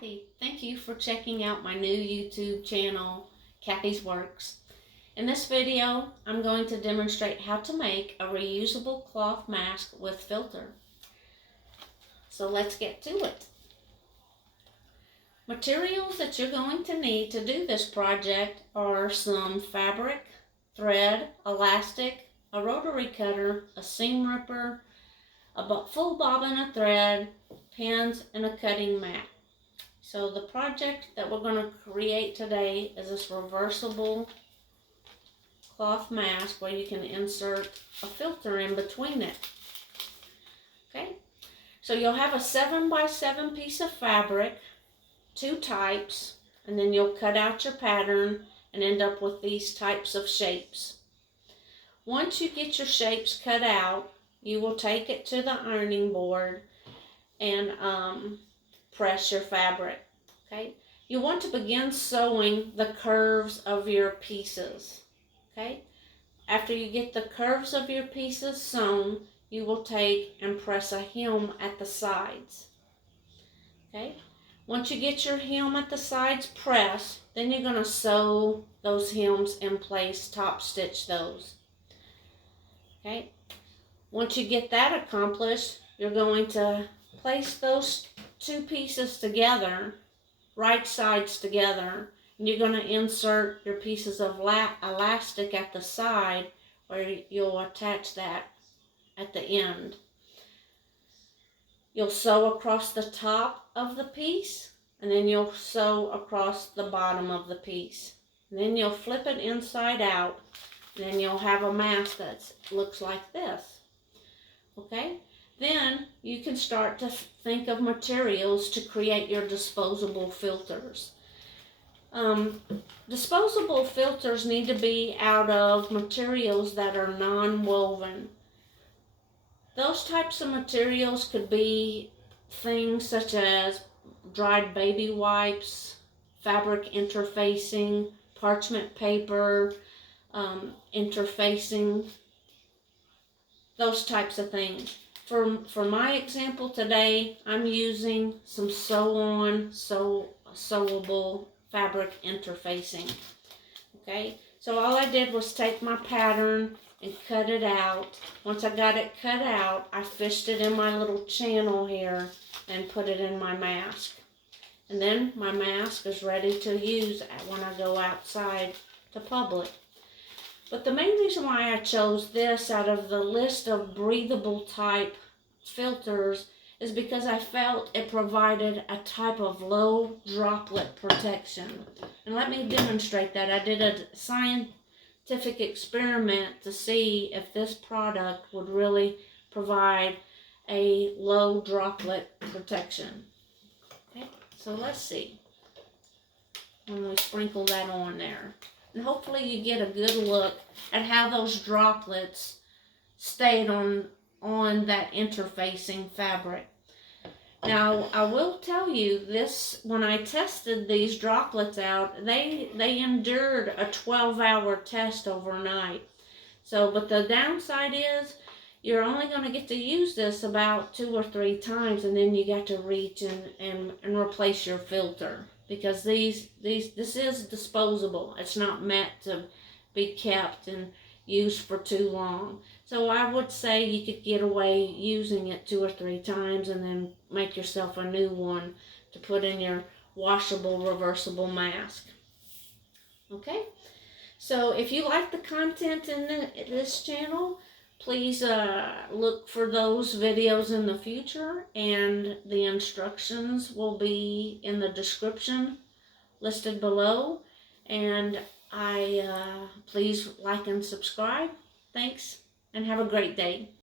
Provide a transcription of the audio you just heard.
Kathy. Thank you for checking out my new YouTube channel, Kathy's Works. In this video, I'm going to demonstrate how to make a reusable cloth mask with filter. So let's get to it. Materials that you're going to need to do this project are some fabric, thread, elastic, a rotary cutter, a seam ripper, a full bobbin of thread, pins, and a cutting mat. So the project that we're going to create today is this reversible cloth mask where you can insert a filter in between it. Okay, so you'll have a 7x7 piece of fabric, two types, and then you'll cut out your pattern and end up with these types of shapes. Once you get your shapes cut out, you will take it to the ironing board and press your fabric. Okay, you want to begin sewing the curves of your pieces. Okay, after you get the curves of your pieces sewn, you will take and press a hem at the sides. Okay, once you get your hem at the sides pressed, then you're going to sew those hems in place, top stitch those. Okay, once you get that accomplished, you're going to place those two pieces together, right sides together, and you're going to insert your pieces of elastic at the side where you'll attach that at the end. You'll sew across the top of the piece, and then you'll sew across the bottom of the piece. And then you'll flip it inside out, and then you'll have a mask that looks like this. Okay? Then you can start to think of materials to create your disposable filters. Disposable filters need to be out of materials that are non-woven. Those types of materials could be things such as dried baby wipes, fabric interfacing, parchment paper, interfacing, those types of things. For my example today, I'm using some sewable fabric interfacing. Okay, so all I did was take my pattern and cut it out. Once I got it cut out, I fished it in my little channel here and put it in my mask. And then my mask is ready to use when I go outside to public. But the main reason why I chose this out of the list of breathable type filters is because I felt it provided a type of low droplet protection. And let me demonstrate that. I did a scientific experiment to see if this product would really provide a low droplet protection. Okay, so let's see. When we sprinkle that on there. And hopefully you get a good look at how those droplets stayed on that interfacing fabric. Now, I will tell you this, when I tested these droplets out, they endured a 12-hour test overnight. So, but the downside is you're only going to get to use this about 2 or 3 times, and then you got to reach and replace your filter. Because this is disposable. It's not meant to be kept and used for too long. So I would say you could get away using it 2 or 3 times and then make yourself a new one to put in your washable, reversible mask. Okay? So if you like the content in this channel, please look for those videos in the future, and the instructions will be in the description listed below. And please like and subscribe. Thanks, and have a great day.